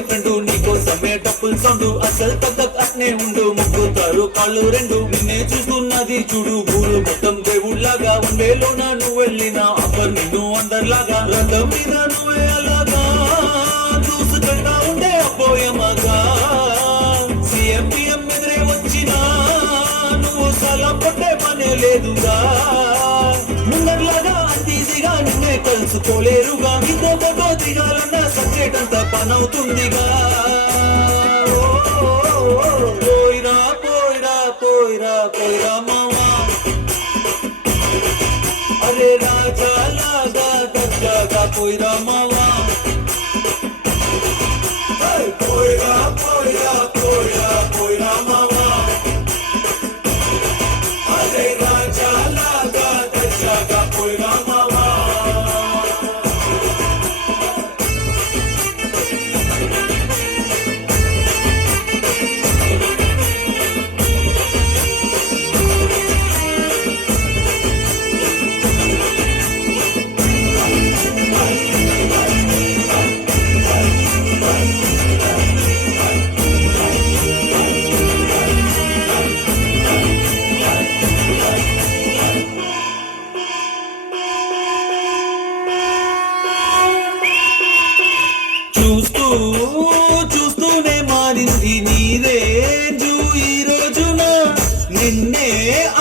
friend నీకోసమే డబ్బుల్ sound అసలు తగ్గక్ అట్నే ఉండు ముక్కుతారు కాళ్ళు రెండు నిన్నే చూస్తున్నది చూడు ఊరు మొత్తం దేవుళ్లాగా ఉండేలోన నువ్వు వెళ్ళిన అప్పర్ నిన్ను అందరిలాగా రథం మీద నువ్వే అలాగా చూసుకుంటా ఉండే అపోయమగా సీఎం ఎదురే వచ్చినా నువ్వు సలం కొట్టే పనే లేదుగా ముందర్లాగా అంతీజీగా నిన్నే కలుసుకోలేరుగా ఇంకో ఫోటో దిగాలన్నా సబ్జెక్ట్ అంతా పనవుతుందిగా పోయిరా పోయిరా పోయిరా పోయిరా మావా అరే రాజా లాగా దర్జాగా పోయిరా మావా పోయిరా పోయిరా పోయిరా పోయిరా మావా అరే రాజా లాగా దర్జాగా పోయిరా మావా చూస్తూనే మారింది నీరేంజు ఈ రోజున నిన్నే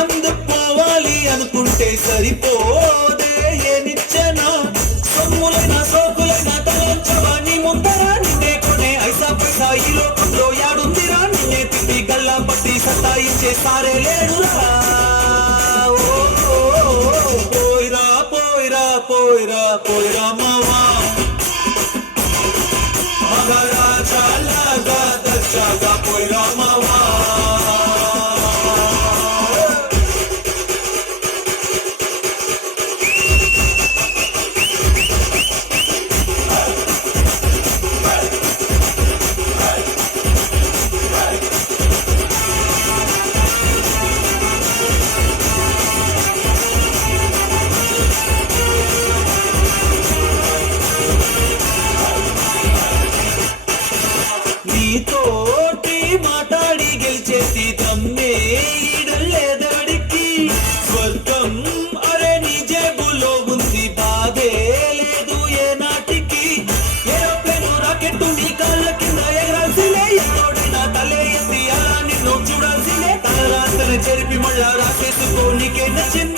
అందుకోవాలి అనుకుంటే సరిపోదే ఏనిచ్చన సొమ్ములైన సోకులైన తలంచవాణి ముందర నిన్నే కొనే ఐసా పైసా ఈ లోకంలో యాడుందిరా నిన్నే తిప్పి గల్లా పట్టి సతాయించే సారే లేడురా పోయిరా పోయిరా పోయిరా పోయిరా మావా రాజా లాగా దర్జాగా పోయిరా మావా నీతోటి మాట్లాడి గెలిచేసి దమ్మే ఈడలేదడికి స్వర్గం అరే నీ జేబులో ఉంది బాధే లేదు ఏ నాటికి ఏరోప్లేను రాకెట్టు నీ కాళ్ళ కింద ఎగరాల్సిలే ఎవడైనా తలే ఎత్తి అలా నిన్ను చూడాల్సిలే తల రాత్రి చెరిపి మళ్ళా రాసేసుకో నీకే నచ్చింది